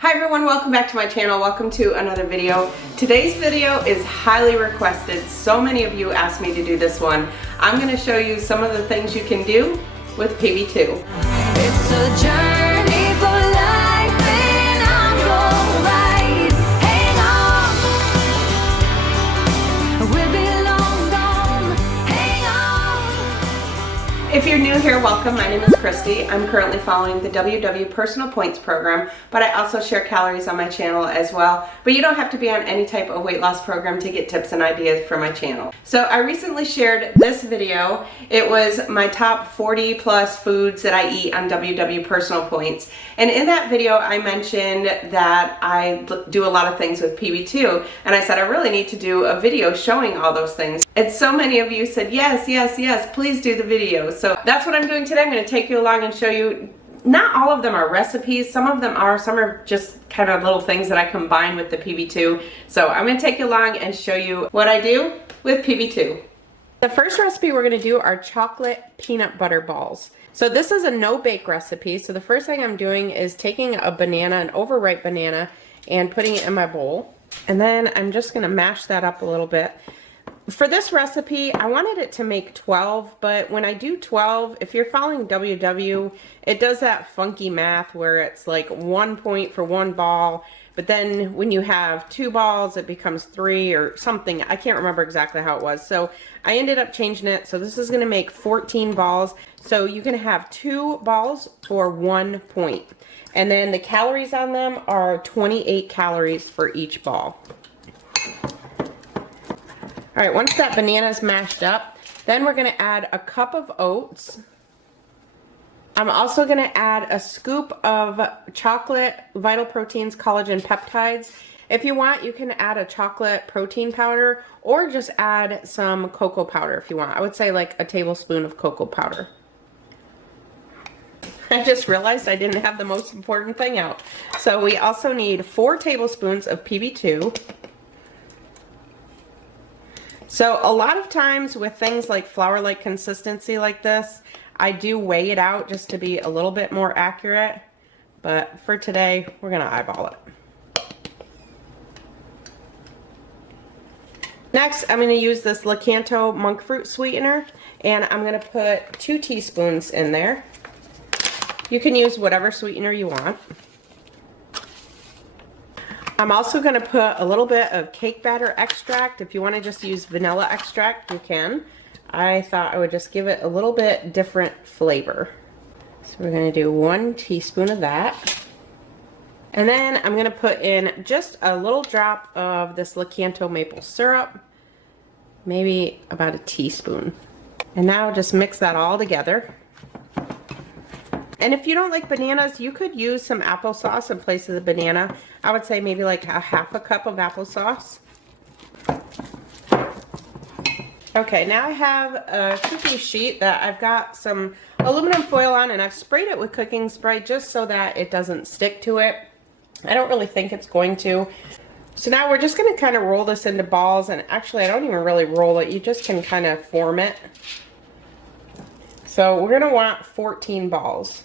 Hi everyone, welcome back to my channel. Welcome to another video. Today's video is highly requested. So many of you asked me to do this one. I'm going to show you some of the things you can do with PB2. It's a journey for life and I'm your ride. Hang on, we'll be long gone. Hang on. If you're new here, welcome. My name is Kristi. I'm currently following the WW Personal Points program, but I also share calories on my channel as well. But you don't have to be on any type of weight loss program to get tips and ideas for my channel. So I recently shared this video. It was my top 40 plus foods that I eat on WW Personal Points. And in that video, I mentioned that I do a lot of things with PB2. And I said I really need to do a video showing all those things. And so many of you said, yes, please do the video. So that's what I'm doing today. I'm going to take you along and show you. Not all of them are recipes. Some of them are. Some are just kind of little things that I combine with the PB2. So I'm going to take you along and show you what I do with PB2. The first recipe we're going to do are chocolate peanut butter balls. So this is a no-bake recipe. So the first thing I'm doing is taking a banana, an overripe banana, and putting it in my bowl. And then I'm just going to mash that up a little bit. For this recipe, I wanted it to make 12, but when I do 12, if you're following WW, it does that funky math where it's like 1 point for one ball, but then when you have 2 balls, it becomes 3 or something. I can't remember exactly how it was. So I ended up changing it. So this is going to make 14 balls. So you can have 2 balls for 1 point. And then the calories on them are 28 calories for each ball. All right, once that banana is mashed up, then we're going to add a cup of oats. I'm also going to add a scoop of chocolate Vital Proteins collagen peptides. If you want, you can add a chocolate protein powder or just add some cocoa powder if you want. I would say like a tablespoon of cocoa powder. I just realized I didn't have the most important thing out. So we also need 4 tablespoons of PB2. So a lot of times with things like flour-like consistency like this, I do weigh it out just to be a little bit more accurate. But for today, we're going to eyeball it. Next, I'm going to use this Lakanto monk fruit sweetener, and I'm going to put 2 teaspoons in there. You can use whatever sweetener you want. I'm also going to put a little bit of cake batter extract. If you want to just use vanilla extract, you can. I thought I would just give it a little bit different flavor. So we're going to do 1 teaspoon of that. And then I'm going to put in just a little drop of this Lakanto maple syrup. Maybe about a teaspoon. And now just mix that all together. And if you don't like bananas, you could use some applesauce in place of the banana. I would say maybe like a half a cup of applesauce. Okay, now I have a cookie sheet that I've got some aluminum foil on, and I've sprayed it with cooking spray just so that it doesn't stick to it. I don't really think it's going to. So now we're just going to kind of roll this into balls, and actually I don't even really roll it. You just can kind of form it. So we're going to want 14 balls.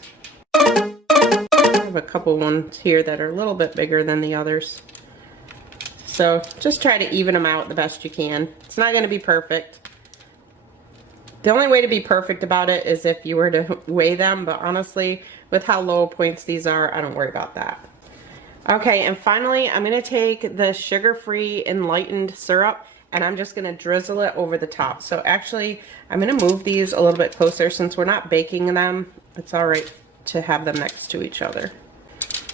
I have a couple ones here that are a little bit bigger than the others. So just try to even them out the best you can. It's not going to be perfect. The only way to be perfect about it is if you were to weigh them, but honestly, with how low points these are, I don't worry about that. Okay, and finally, I'm going to take the sugar-free enlightened syrup, and I'm just going to drizzle it over the top. So actually, I'm going to move these a little bit closer since we're not baking them. It's all right to have them next to each other.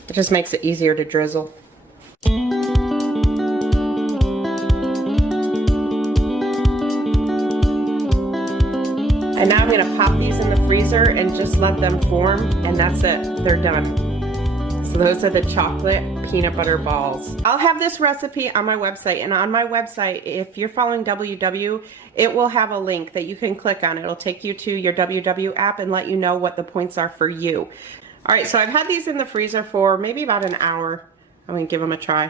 It just makes it easier to drizzle. And now I'm going to pop these in the freezer and just let them form, and that's it. They're done. So those are the chocolate peanut butter balls. I'll have this recipe on my website, and on my website, if you're following WW, it will have a link that you can click on. It'll take you to your WW app and let you know what the points are for you. All right, so I've had these in the freezer for maybe about an hour. I'm going to give them a try.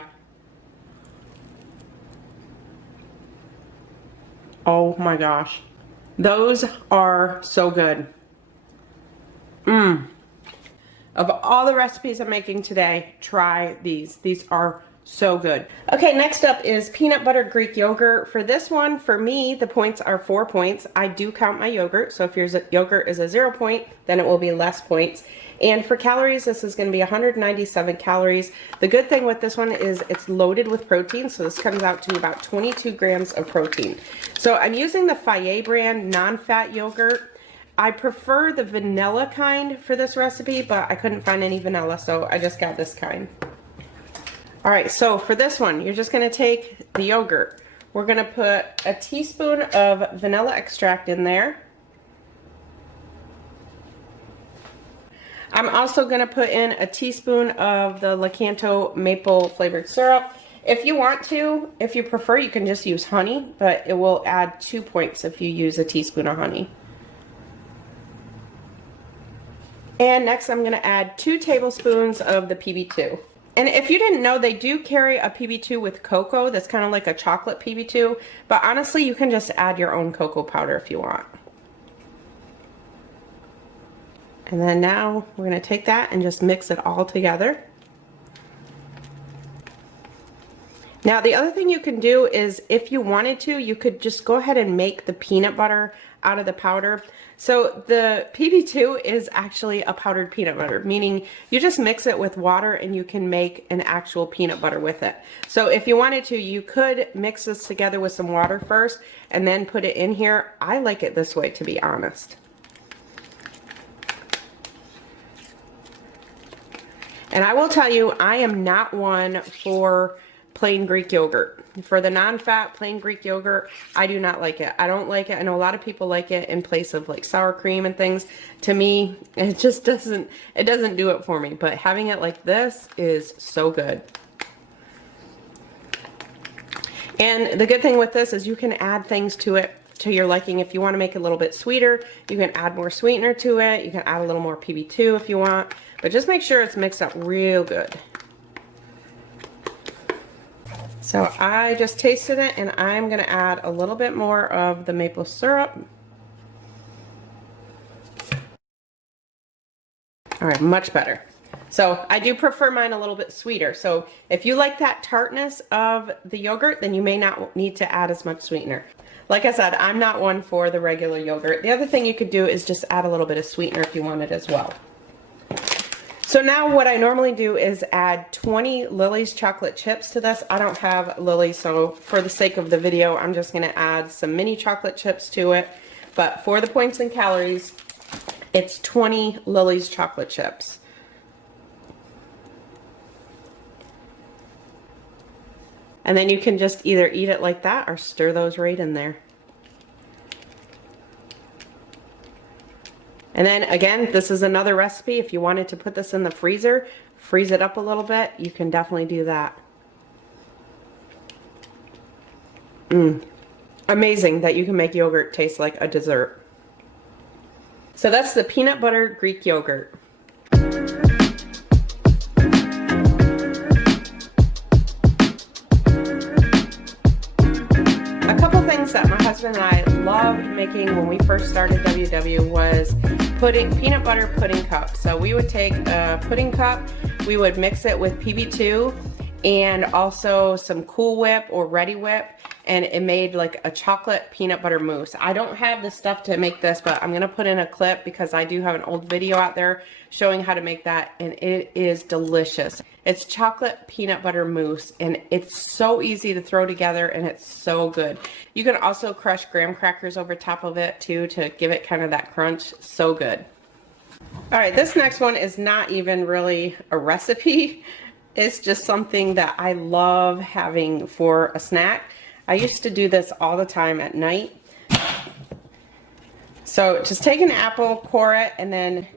Oh my gosh. Those are so good. Of all the recipes I'm making today, try these. These are so good. Okay, next up is peanut butter Greek yogurt. For this one, for me, the points are 4 points. I do count my yogurt, so if your yogurt is a 0 point, then it will be less points. And for calories, this is going to be 197 calories. The good thing with this one is it's loaded with protein, so this comes out to about 22 grams of protein. So I'm using the Faye brand non-fat yogurt. I prefer the vanilla kind for this recipe, but I couldn't find any vanilla, so I just got this kind. All right, so for this one, you're just gonna take the yogurt. We're gonna put a teaspoon of vanilla extract in there. I'm also gonna put in a teaspoon of the Lakanto maple flavored syrup. If you want to, if you prefer, you can just use honey, but it will add 2 points if you use a teaspoon of honey. And next I'm gonna add 2 tablespoons of the PB2. And if you didn't know, they do carry a PB2 with cocoa that's kind of like a chocolate PB2, but honestly, you can just add your own cocoa powder if you want. And then now we're going to take that and just mix it all together. Now the other thing you can do is if you wanted to, you could just go ahead and make the peanut butter out of the powder. So the PB2 is actually a powdered peanut butter, meaning you just mix it with water and you can make an actual peanut butter with it. So if you wanted to, you could mix this together with some water first and then put it in here. I like it this way, to be honest. And I will tell you, I am not one for plain Greek yogurt. For the non-fat plain Greek yogurt, I do not like it. I don't like it. I know a lot of people like it in place of like sour cream and things. To me, it just doesn't do it for me. But having it like this is so good. And the good thing with this is you can add things to it to your liking. If you want to make it a little bit sweeter, you can add more sweetener to it. You can add a little more PB2 if you want. But just make sure it's mixed up real good. So I just tasted it and I'm going to add a little bit more of the maple syrup. All right, much better. So I do prefer mine a little bit sweeter. So if you like that tartness of the yogurt, then you may not need to add as much sweetener. Like I said, I'm not one for the regular yogurt. The other thing you could do is just add a little bit of sweetener if you wanted as well. So now what I normally do is add 20 Lily's chocolate chips to this. I don't have Lily, so for the sake of the video, I'm just going to add some mini chocolate chips to it. But for the points and calories, it's 20 Lily's chocolate chips. And then you can just either eat it like that or stir those right in there. And then again, this is another recipe. If you wanted to put this in the freezer, freeze it up a little bit, you can definitely do that. Amazing that you can make yogurt taste like a dessert. So that's the peanut butter Greek yogurt. A couple things that my husband and I loved making when we first started WW was peanut butter pudding cup. So we would take a pudding cup, we would mix it with PB2 and also some Cool Whip or Ready Whip, and it made like a chocolate peanut butter mousse. I don't have the stuff to make this, but I'm gonna put in a clip because I do have an old video out there showing how to make that, and it is delicious. It's chocolate peanut butter mousse, and it's so easy to throw together, and it's so good. You can also crush graham crackers over top of it too to give it kind of that crunch. So good. All right, this next one is not even really a recipe. It's just something that I love having for a snack. I used to do this all the time at night. So just take an apple, core it, and then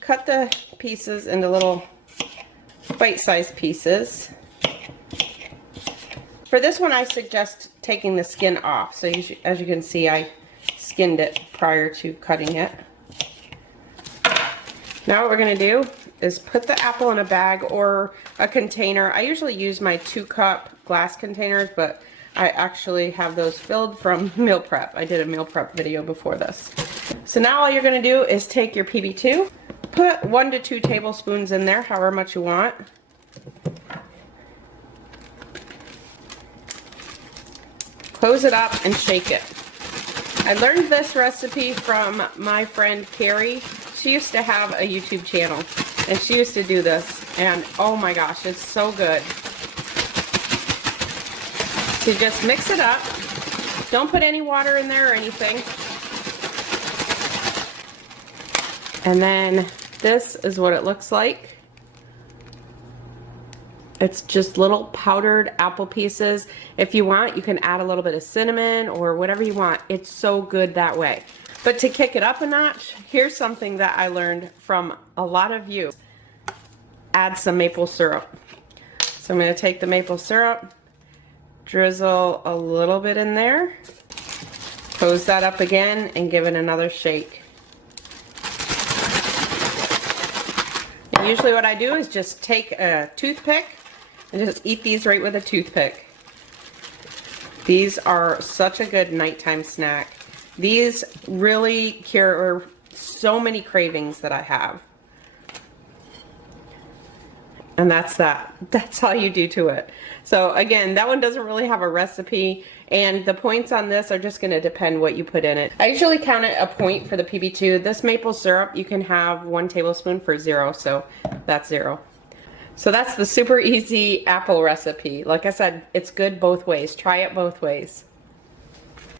cut the pieces into little bite-sized pieces. For this one, I suggest taking the skin off. So as you can see, I skinned it prior to cutting it. Now what we're going to do is put the apple in a bag or a container. I usually use my 2-cup glass containers, but I actually have those filled from meal prep. I did a meal prep video before this. So now all you're going to do is take your PB2, put 1 to 2 tablespoons in there, however much you want. Close it up and shake it. I learned this recipe from my friend Carrie. She used to have a YouTube channel and she used to do this, and oh my gosh, it's so good. So you just mix it up. Don't put any water in there or anything. And then this is what it looks like. It's just little powdered apple pieces. If you want, you can add a little bit of cinnamon or whatever you want. It's so good that way. But to kick it up a notch, here's something that I learned from a lot of you. Add some maple syrup. So I'm going to take the maple syrup, drizzle a little bit in there, close that up again, and give it another shake. And usually what I do is just take a toothpick and just eat these right with a toothpick. These are such a good nighttime snack. These really cure so many cravings that I have. And that's that. That's all you do to it. So again, that one doesn't really have a recipe, and the points on this are just going to depend what you put in it. I usually count it a point for the PB2. This maple syrup, you can have 1 tablespoon for 0, so that's 0. So that's the super easy apple recipe. Like I said, it's good both ways. Try it both ways.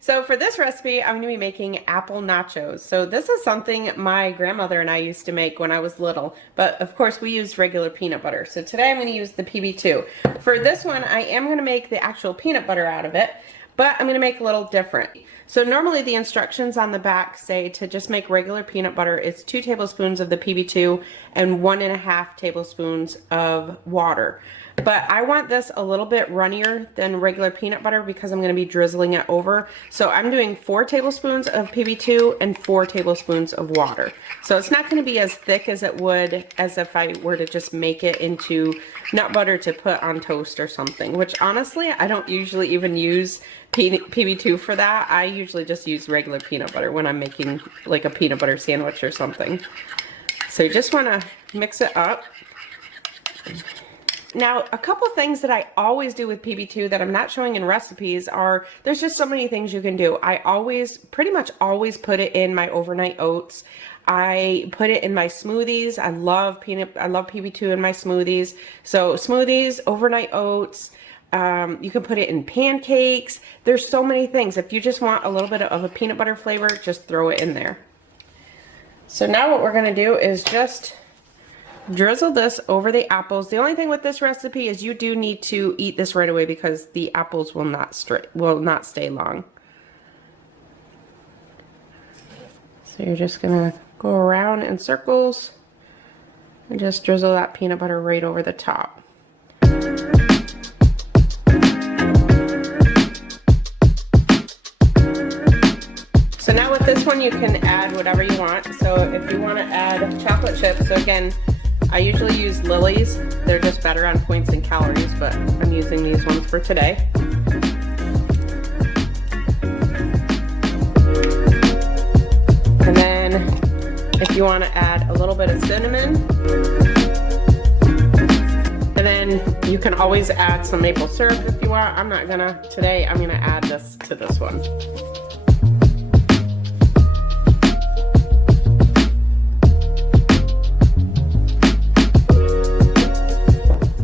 So for this recipe, I'm going to be making apple nachos. So this is something my grandmother and I used to make when I was little, but of course we used regular peanut butter. So today I'm going to use the PB2. For this one, I am going to make the actual peanut butter out of it, but I'm going to make a little different. So normally the instructions on the back say to just make regular peanut butter. It's 2 tablespoons of the PB2 and 1.5 tablespoons of water. But I want this a little bit runnier than regular peanut butter because I'm going to be drizzling it over. So I'm doing 4 tablespoons of PB2 and 4 tablespoons of water. So it's not going to be as thick as it would as if I were to just make it into nut butter to put on toast or something, which honestly, I don't usually even use PB2 for that. I usually just use regular peanut butter when I'm making like a peanut butter sandwich or something. So you just want to mix it up. Now, a couple things that I always do with PB2 that I'm not showing in recipes are, there's just so many things you can do. I pretty much always put it in my overnight oats. I put it in my smoothies. I love PB2 in my smoothies. So smoothies, overnight oats, you can put it in pancakes. There's so many things. If you just want a little bit of a peanut butter flavor, just throw it in there. So now what we're gonna do is just drizzle this over the apples. The only thing with this recipe is you do need to eat this right away because the apples will not stay long. So you're just gonna go around in circles and just drizzle that peanut butter right over the top. So now with this one you can add whatever you want. So if you want to add chocolate chips, so again, I usually use Lily's. They're just better on points and calories, but I'm using these ones for today. And then if you want to add a little bit of cinnamon, and then you can always add some maple syrup if you want. I'm not gonna today. I'm gonna add this to this one.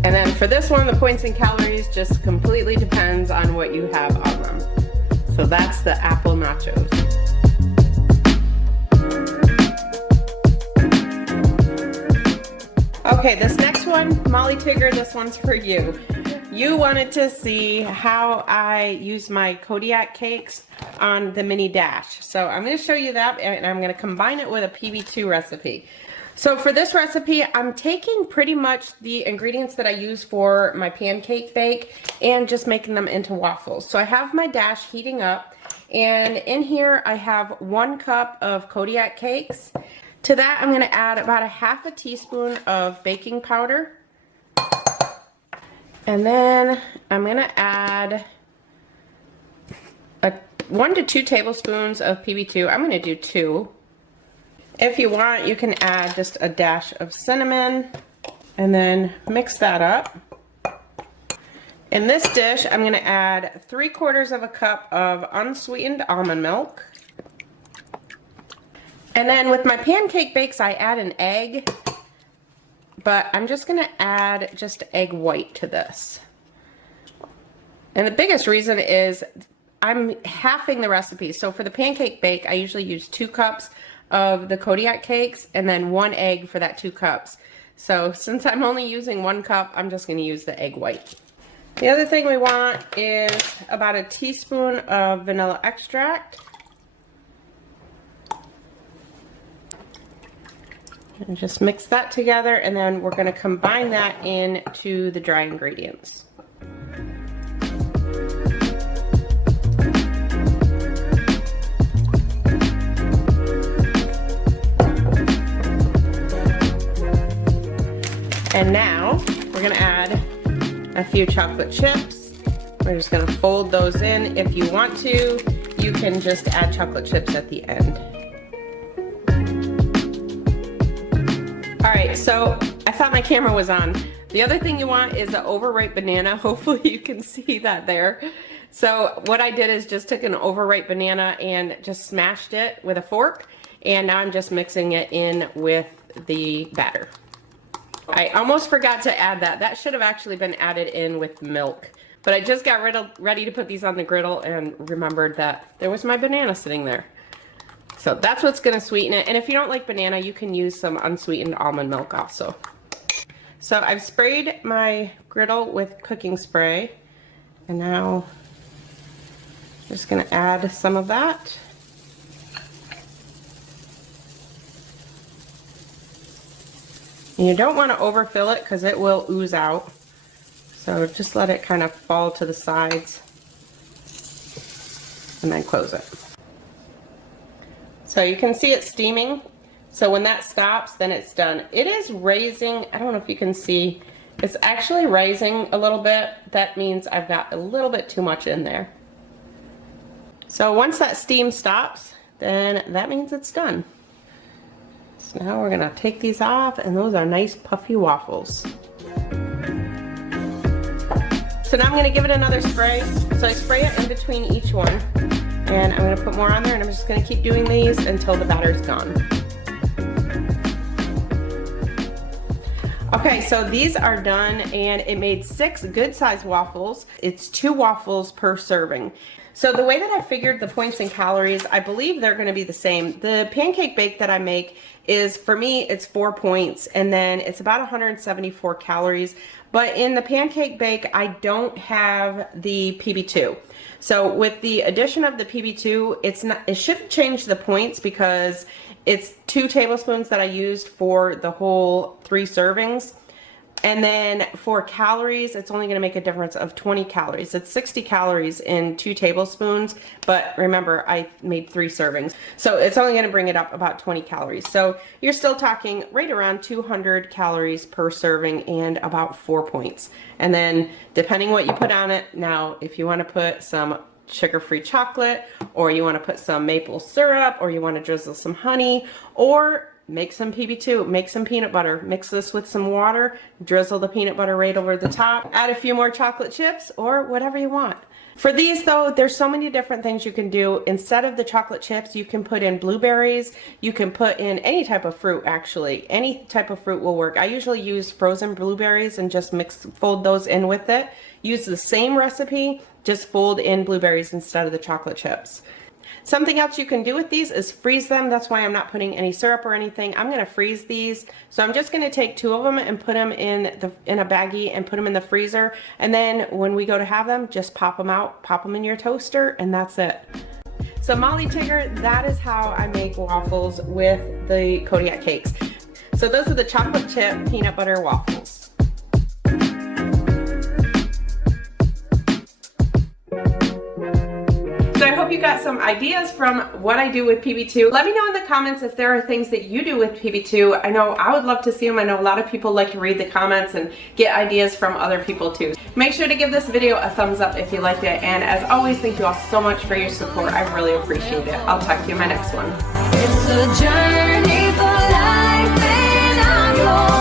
And then for this one, the points and calories just completely depends on what you have on them. So that's the apple nachos. Okay, this next one, Molly Tigger, this one's for you. You wanted to see how I use my Kodiak cakes on the mini dash. So I'm going to show you that, and I'm going to combine it with a PB2 recipe. So for this recipe, I'm taking pretty much the ingredients that I use for my pancake bake and just making them into waffles. So I have my dash heating up, and in here I have 1 cup of Kodiak cakes. To that I'm going to add about 1/2 teaspoon of baking powder. And then I'm going to add 1 to 2 tablespoons of PB2. I'm going to do 2. If you want, you can add just a dash of cinnamon and then mix that up. In this dish, I'm going to add 3/4 of a cup of unsweetened almond milk. And then with my pancake bakes, I add an egg, but I'm just going to add just egg white to this. And the biggest reason is I'm halving the recipe. So for the pancake bake, I usually use 2 cups of the Kodiak cakes and then 1 egg for that 2 cups. So since I'm only using 1 cup, I'm just going to use the egg white. The other thing we want is about a teaspoon of vanilla extract. And just mix that together, and then we're going to combine that into the dry ingredients. And now we're going to add a few chocolate chips. We're just going to fold those in. If you want to, you can just add chocolate chips at the end. All right, so I thought my camera was on. The other thing you want is an overripe banana. Hopefully you can see that there. So what I did is just took an overripe banana and just smashed it with a fork. And now I'm just mixing it in with the batter. I almost forgot to add that. That should have actually been added in with milk. But I just got ready to put these on the griddle and remembered that there was my banana sitting there. So that's what's going to sweeten it. And if you don't like banana, you can use some unsweetened almond milk also. So I've sprayed my griddle with cooking spray. And now I'm just going to add some of that. And you don't want to overfill it because it will ooze out. So just let it kind of fall to the sides and then close it. So you can see it steaming. So when that stops, then it's done. It is raising. I don't know if you can see. It's actually rising a little bit. That means I've got a little bit too much in there. So once that steam stops, then that means it's done. So now we're going to take these off, and those are nice puffy waffles. So now I'm going to give it another spray. So I spray it in between each one. And I'm going to put more on there, and I'm just going to keep doing these until the batter's gone. Okay, so these are done, and it made 6 good-sized waffles. It's 2 waffles per serving. So the way that I figured the points and calories, I believe they're going to be the same. The pancake bake that I make is, for me, it's 4 points, and then it's about 174 calories. But in the pancake bake, I don't have the PB2. So with the addition of the PB2, it shouldn't change the points because it's 2 tablespoons that I used for the whole 3 servings. And then for calories, it's only going to make a difference of 20 calories. It's 60 calories in 2 tablespoons, but remember, I made 3 servings. So it's only going to bring it up about 20 calories. So you're still talking right around 200 calories per serving and about 4 points. And then depending what you put on it, now if you want to put some sugar-free chocolate, or you want to put some maple syrup, or you want to drizzle some honey, or make some PB2, make some peanut butter, mix this with some water, drizzle the peanut butter right over the top, add a few more chocolate chips, or whatever you want. For these though, there's so many different things you can do. Instead of the chocolate chips, you can put in blueberries, you can put in any type of fruit actually. Any type of fruit will work. I usually use frozen blueberries and just fold those in with it. Use the same recipe, just fold in blueberries instead of the chocolate chips. Something else you can do with these is freeze them. That's why I'm not putting any syrup or anything. I'm going to freeze these. So I'm just going to take 2 of them and put them in a baggie and put them in the freezer. And then when we go to have them, just pop them out, pop them in your toaster, and that's it. So Molly Tigger, that is how I make waffles with the Kodiak cakes. So those are the chocolate chip peanut butter waffles. So I hope you got some ideas from what I do with PB2. Let me know in the comments if there are things that you do with PB2. I know I would love to see them. I know a lot of people like to read the comments and get ideas from other people too. Make sure to give this video a thumbs up if you liked it. And as always, thank you all so much for your support. I really appreciate it. I'll talk to you in my next one. It's a journey. go